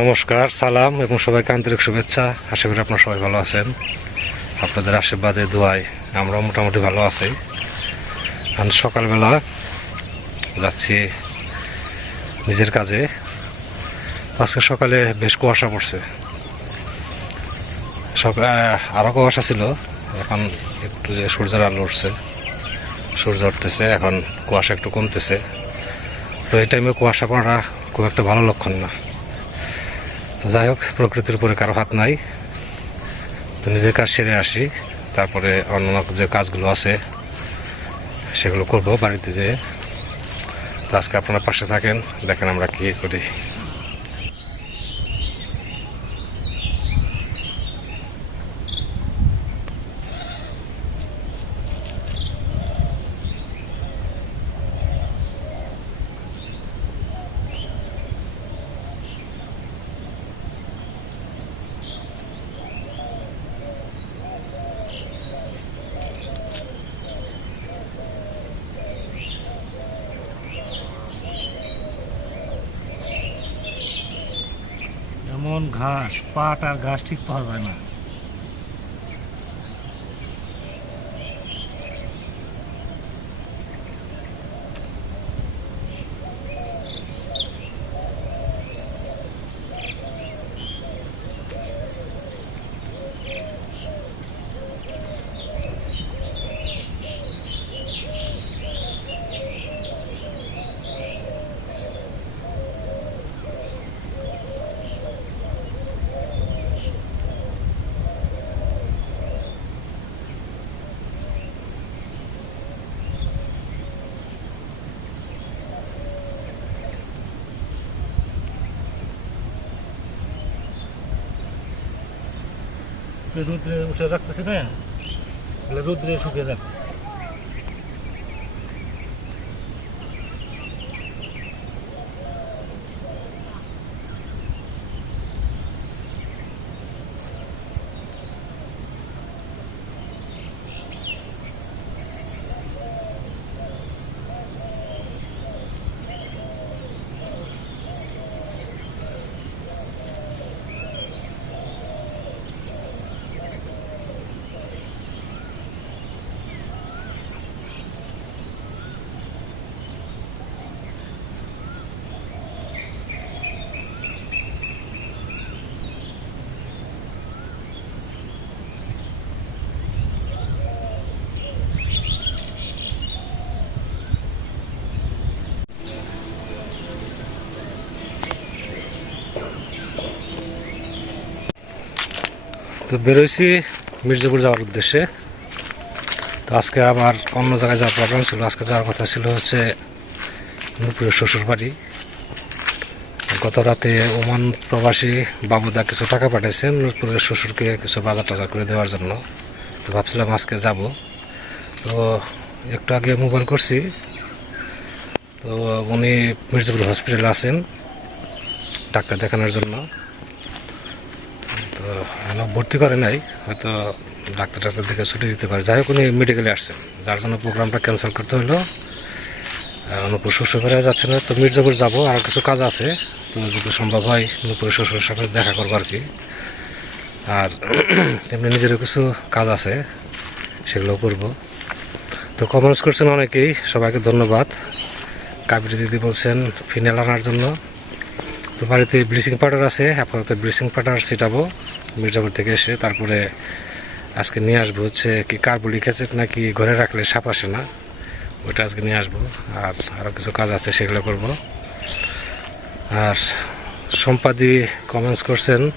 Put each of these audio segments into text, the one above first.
নমস্কার, সালাম এবং সবাইকে আন্তরিক শুভেচ্ছা। আশা করি আপনারা সবাই ভালো আছেন। আপনাদের আশীর্বাদে, দোয়ায় আমরাও মোটামুটি ভালো আছি। আর সকালবেলা যাচ্ছি নিজের কাজে। আজকে সকালে বেশ কুয়াশা পড়ছে। আরও কুয়াশা ছিল। এখন একটু যে সূর্যের আলো উঠছে, সূর্য উঠতেছে, এখন কুয়াশা একটু কমতেছে। তো এই টাইমে কুয়াশা পড়া খুব একটা ভালো লক্ষণ না। তো যাই হোক প্রকৃতির উপরে কারও হাত নাই। তো নিজের কাজ সেরে আসি। তারপরে অন্যান্য যে কাজগুলো আছে, সেগুলো করব বাড়িতে যেয়ে। তো আজকে আপনারা পাশে থাকেন, দেখেন আমরা কী করি এমন ঘাস পাট আর ঘাস ঠিক পাওয়া যায় না। রোদ্রে উঠে রাখতেছে না তাহলে রোদ্রে শুকিয়ে যাবে তো বেরোইছি মির্জাপুর যাওয়ার উদ্দেশ্যে। তো আজকে আবার অন্য জায়গায় যাওয়ার প্রবলেম ছিল। আজকে যাওয়ার কথা ছিল হচ্ছে নুপুরের শ্বশুর বাড়ি। গত রাতে ওমান প্রবাসী বাবুদা কিছু টাকা পাঠিয়েছেন নুপুরের শ্বশুরকে কিছু বাজার টাজার করে দেওয়ার জন্য। তো ভাবছিলাম আজকে যাব। তো একটু আগে মোবাইল করছি। তো উনি মির্জাপুর হসপিটালে আছেন, ডাক্তার দেখানোর জন্য। ভর্তি করে নাই, হয়তো ডাক্তার টাক্তার দেখে ছুটি দিতে পারে। যাই হোক, উনি মেডিকেলে আসছেন। যার জন্য প্রোগ্রামটা ক্যান্সেল করতে হলো। অনুপুর শ্বশুর ঘরে যাচ্ছে না, তো মির্জাপুর যাব। আর কিছু কাজ আছে। তো যদি সম্ভব হয়, অনুপুর শ্বশুরের সাথে দেখা করব আর কি আর এমনি নিজেরও কিছু কাজ আছে, সেগুলো করব। তো কমেন্টস করছেন অনেকেই, সবাইকে ধন্যবাদ। কাবির দিদি বলছেন ফিনাল আনার জন্য। তো বাড়িতে ব্লিচিং পাউডার আছে, আপাতত ব্লিচিং পাউডার ছিটাবো। মির্জাপুর থেকে এসে তারপরে আজকে নিয়ে আসব হচ্ছে কি কার্বলিক অ্যাসিড নাকি ঘরে রাখলে সাপ আসে না? ওইটা আজকে নিয়ে আসব। আর আরও কিছু কাজ আছে, সেগুলো করব। আর সম্পাদি কমেন্টস করছেন।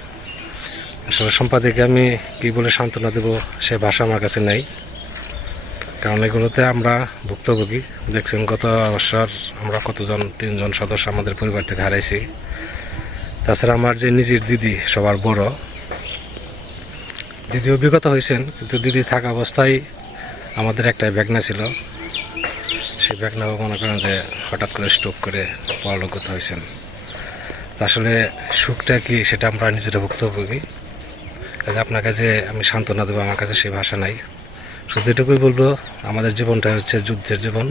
আসলে সম্পাদিকে আমি কি বলে সান্ত্বনা দেবো সে ভাষা আমার কাছে নেই। কারণ এগুলোতে আমরা ভুক্তভোগী। দেখছেন গত বছর আমরা কতজন, তিনজন সদস্য আমাদের পরিবার থেকে হারাইছি। তাছাড়া আমার যে নিজের দিদি, সবার বড় দিদি অভিজ্ঞতা হয়েছেন, কিন্তু দিদি থাকা অবস্থায় আমাদের একটা ব্যাগনা ছিল। সেই ব্যাগনাও মনে করেন যে হঠাৎ করে স্ট্রোক করে পরলোকগত হয়েছেন। আসলে সুখটা কি সেটা আমরা নিজেরা ভুক্তভোগী। কাজে আপনার কাছে আমি সান্ত্বনা দেবো, আমার কাছে সেই ভাষা নাই। শুধু এটুকুই বলব, আমাদের জীবনটা হচ্ছে যুদ্ধের জীবন।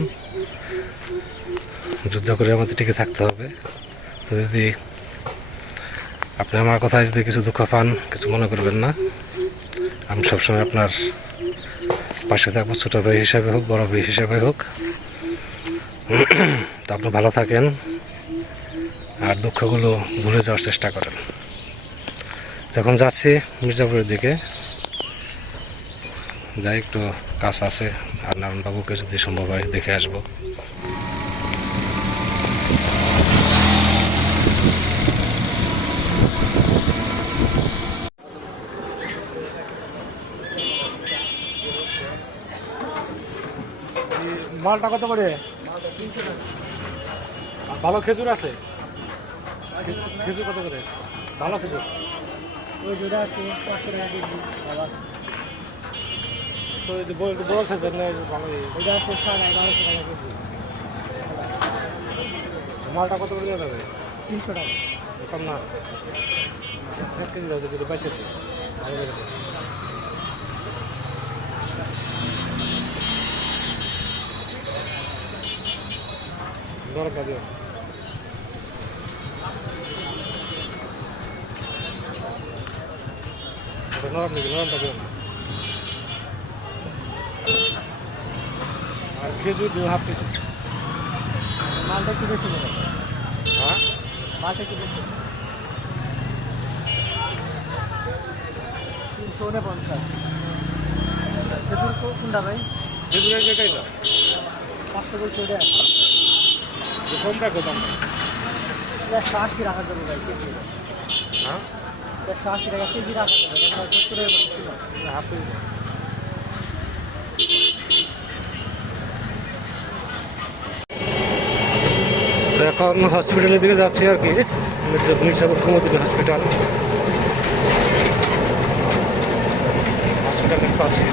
যুদ্ধ করে আমাদের টিকে থাকতে হবে। তো দিদি, আপনি আমার কথায় যদি কিছু দুঃখ পান, কিছু মনে করবেন না। আমি সবসময় আপনার পাশে থাকব, ছোটো ভাই হিসাবে হোক, বড় ভাই হিসাবে হোক। তো আপনি ভালো থাকেন আর দুঃখগুলো ভুলে যাওয়ার চেষ্টা করেন। তখন যাচ্ছি মির্জাপুরের দিকে। যাই, একটু কাজ আছে। আর নারায়ণবাবুকে যদি সম্ভব হয় দেখে আসব। মালটা কত করে? ভালো খেজুর আছে? খেজুর কত করে? ভালো খেজুর? বড় মালটা কত করে যাবে তিনশো টাকা। কম না। এক কেজি দাও যদি বাইশে ভালো করে দাও। নরমটা দিও ওটা নরম নাকি নরমটা দিও না আর খেজুর দিও হাফ কেজি। মালটা একটু বেশি করে। হ্যাঁ? মালটা একটু বেশি তিনশো উনপঞ্চাশ। খেজুর কোনটা ভাই? খেজুরের যেটাই পাঁচশো ওটা যে কম রাখো দামটা একশো আশি রাখা যাবে ভাই কেজি হ্যাঁ? একশো আশি টাকা কেজি রাখা যাবে এখন হসপিটালের দিকে যাচ্ছি আর কি মির্জাপুর কুমুদিনী হসপিটাল হসপিটালের কাছে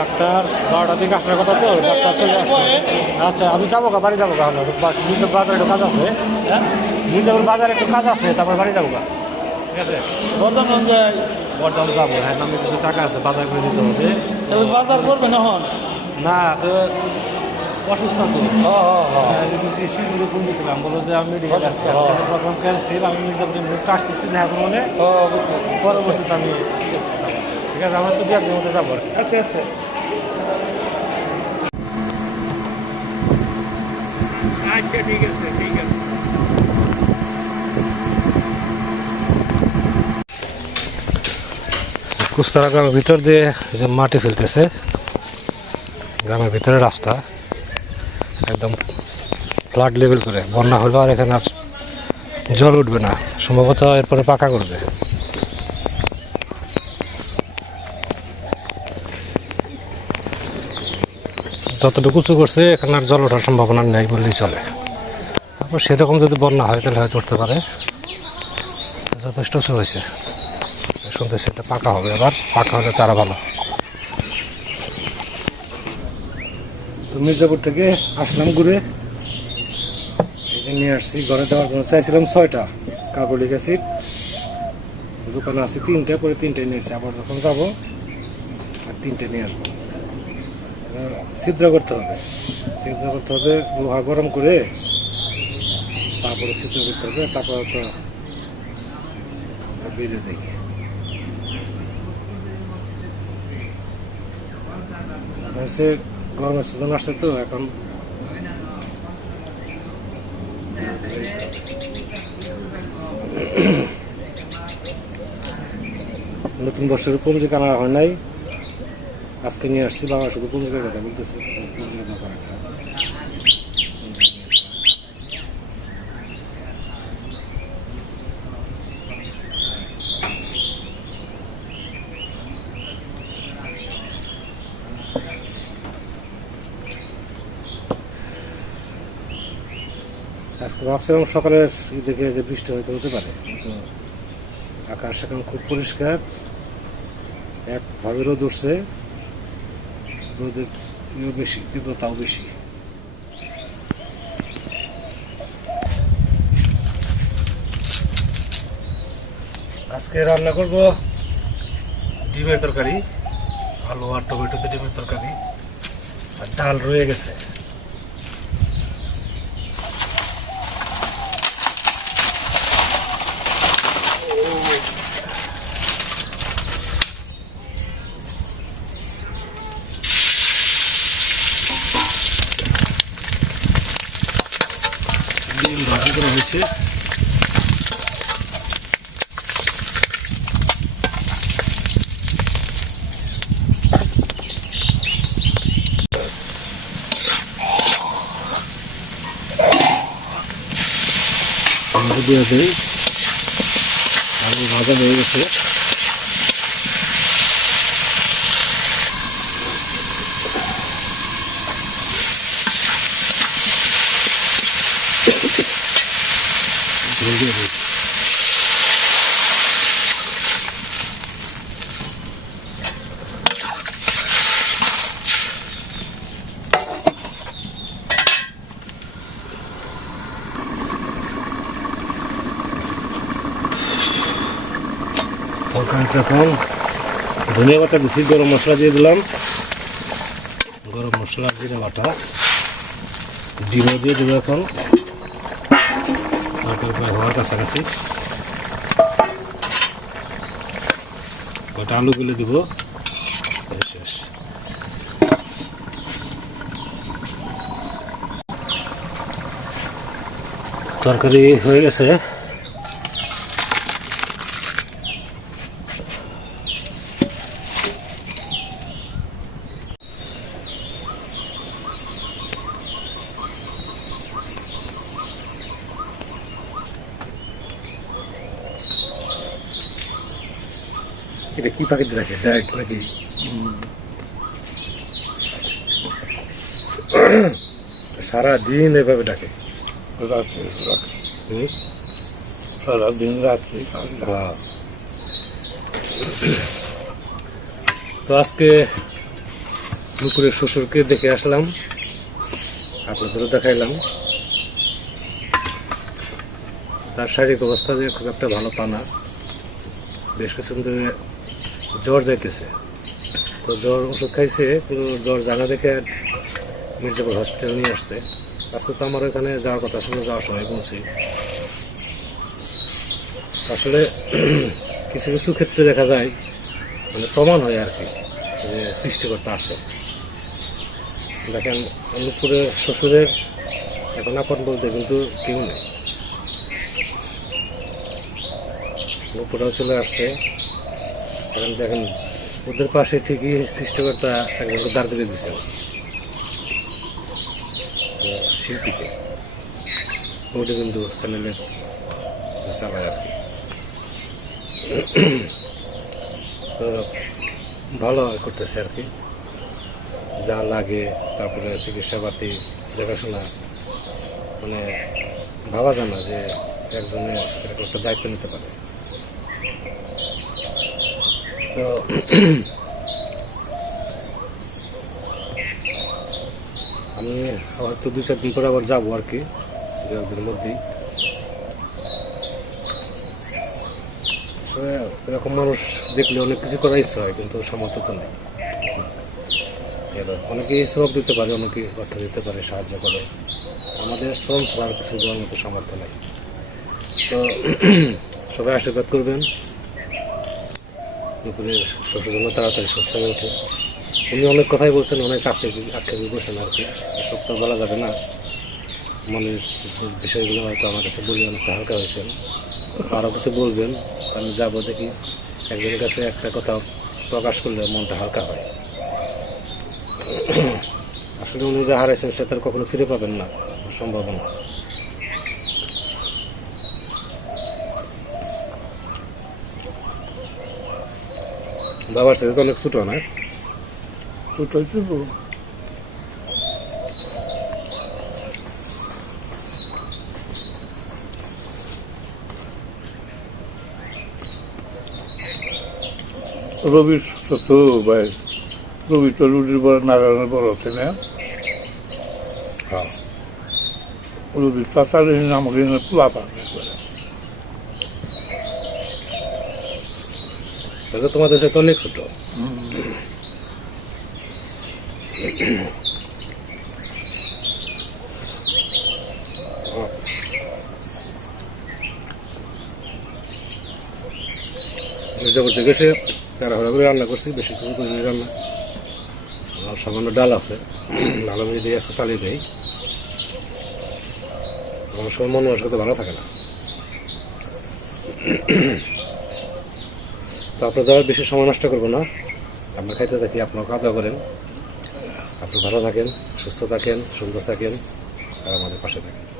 ডাক্তার বারোটার দিকে আসার কথা তো ডাক্তার চলে আসছে। আচ্ছা আমি যাব গা বাড়ি যাব গা মির্জাপুর বাজারে একটু কাজ আছে। হ্যাঁ? মির্জাপুর বাজারে একটু কাজ আছে তারপর বাড়ি যাব গা। ঠিক আছে। বর্ধমান যাব হ্যাঁ নামে কিছু টাকা আছে বাজার করে দিতে হবে। বাজার করবেন এখন? না তো অসুস্থ তো। হ্যাঁ শিলিগুড়ি ফোন দিয়েছিলাম বলো যে আমি মেডিকেল। প্রোগ্রাম ক্যান্সেল আমি মির্জাপুরে আসতেছি দেখা করব পরবর্তীতে আমি ঠিক আছে ঠিক আছে আমার তো দু একদিনের মধ্যে যাব। আচ্ছা আচ্ছা। আচ্ছা ঠিক আছে ঠিক আছে। কুস্তারা গ্রামের ভিতর দিয়ে যে মাটি ফেলতেছে, গ্রামের ভিতরে রাস্তা, একদম ফ্লাড লেভেল করে। বন্যা হলো আর এখানে আর জল উঠবে না, সম্ভবত এরপরে পাকা করবে। যতটুকু উঁচু করছে, এখানে আর জল ওঠার সম্ভাবনা নেই বললেই চলে। তারপর সেরকম যদি বন্যা হয়, তাহলে হয়তো উঠতে পারে। যথেষ্ট উঁচু হয়েছে। শুনতেছি এটা পাকা হবে আবার, পাকা হলে তারা ভালো। তো মির্জাপুর থেকে আসলাম ঘুরে। নিয়ে আসছি, ঘরে দেওয়ার জন্য চাইছিলাম ছয়টা কার্বলিক অ্যাসিড। দোকানে আছে তিনটে, পরে তিনটে নিয়ে এসেছি। আবার যখন যাব, আর তিনটে নিয়ে আসব। ছিদ্র করতে হবে। ছিদ্র করতে হবে, লোহা গরম করে তারপরে ছিদ্র করতে হবে, তারপরে তো বেঁধে দেখি হচ্ছে গরমের সিজন আসছে তো, এখন নতুন বছর পঞ্জিকা আনা হয় নাই। আজকে নিয়ে আসছি, বাবা শুধু পঞ্জিকার কথা বলতেছে আজকে ভাবছিলাম সকালের দিকে যে বৃষ্টি হয়তো হতে পারে আকাশ এখন খুব পরিষ্কার একভাবে রোদ উঠছে রোদের ইয়ে বেশি তীব্রতাও বেশি। আজকে রান্না করব ডিমের তরকারি, আলু আর টমেটোতে ডিমের তরকারি। আর ডাল রয়ে গেছে ডিম ভাজি করা হয়েছে টমেটো দিয়ে দেই। আলু ভাজা হয়ে গেছে। ঝোল দিয়ে তরকারিটা এখন ধনিয়া পাতা দিছি, গরম মশলা দিয়ে দিলাম। গরম মশলা জিরে বাটা, ডিমও দিয়ে দেবো এখন। তরকারি হওয়ার কাছাকাছি। কটা আলু গুলে দিব? শেষ। তরকারি হয়ে গেছে এটা প্যাকেট রাখে সারা দিন এভাবে ডাকে। রাত্রে রাত্রে হুম? সারাদিন রাত্রে। তো আজকে নুপুরের শ্বশুরকে দেখে আসলাম। আপনাদেরও দেখাইলাম। তার শারীরিক অবস্থা যে খুব একটা ভালো পানা বেশ কিছুদিন ধরে জ্বর যাইতেছে। তো জ্বর ওষুধ খাইছে, কিন্তু জ্বর জানা দেখে মির্জাপুর হসপিটাল নিয়ে আসছে। আজকে তো আমার ওখানে যাওয়ার কথা ছিল, যাওয়ার সময় বলছি। আসলে কিছু কিছু ক্ষেত্রে দেখা যায় মানে প্রমাণ হয় আর কি, যে সৃষ্টিকর্তা আছে। দেখেন অনুপুরের শ্বশুরের এখন আপন বলতে কিন্তু কেউ নেই। অনুপুরাও চলে আসছে। এখন দেখেন, ওদের পাশে ঠিকই সৃষ্টিকর্তা একজনকে দাঁড় দিয়ে দিচ্ছেন শিল্পীকে। ওটা কিন্তু চ্যানেলের চালায় আর কি। তো ভালো করতেছে আর কি। যা লাগে, তারপরে চিকিৎসাপাতি, দেখাশোনা। মানে ভাবা যায় না যে একজনে একটা দায়িত্ব নিতে পারে। তো আমি হয়তো দুই চার দিন পরে আবার যাব আর কি দু একদিনের মধ্যেই এরকম মানুষ দেখলে অনেক কিছু করার ইচ্ছা হয়, কিন্তু সামর্থ্য তো নেই। অনেকে শ্রম দিতে পারে, অনেকে অর্থ দিতে পারে, সাহায্য করে। আমাদের শ্রম ছাড়া কিছু দেওয়ার মতো সামর্থ্য নেই। তো সবাই আশীর্বাদ করবেন। দুপুরে শ্বশুর জন্য তাড়াতাড়ি সুস্থ হয়ে ওঠে। উনি অনেক কথাই বলছেন, অনেক আক্ষেপ আক্ষেপই করছেন আর কি। তো বলা যাবে না। মনের বিষয়গুলো হয়তো আমার কাছে বলে অনেকটা হালকা হয়েছেন আরও কিছু বলবেন, আমি যাব দেখি। একজনের কাছে একটা কথা প্রকাশ করলে মনটা হালকা হয়। আসলে উনি যা হারাইছেন সেটা আর কখনো ফিরে পাবেন না। সম্ভব বাবার সাথে তো অনেক ছোট না? ছোটই ছিল। রবির ছোট ভাই। রবি তো রুটির বড় নারায়ণের বড় আছে না? হ্যাঁ। রবির চাচার আমাকে পোলা পাবে। তাহলে তোমাদের সাথে অনেক ছোট। করে রান্না করছি, বেশি করিনি রান্না। আর সামান্য ডাল আছে দেই। মন ভালো থাকে না। তো আপনাদের আর বেশি সময় নষ্ট করব না। আমরা খাইতে থাকি আপনারা খাওয়া দাওয়া করেন। আপনি ভালো থাকেন, সুস্থ থাকেন, সুন্দর থাকেন, আর আমাদের পাশে থাকেন।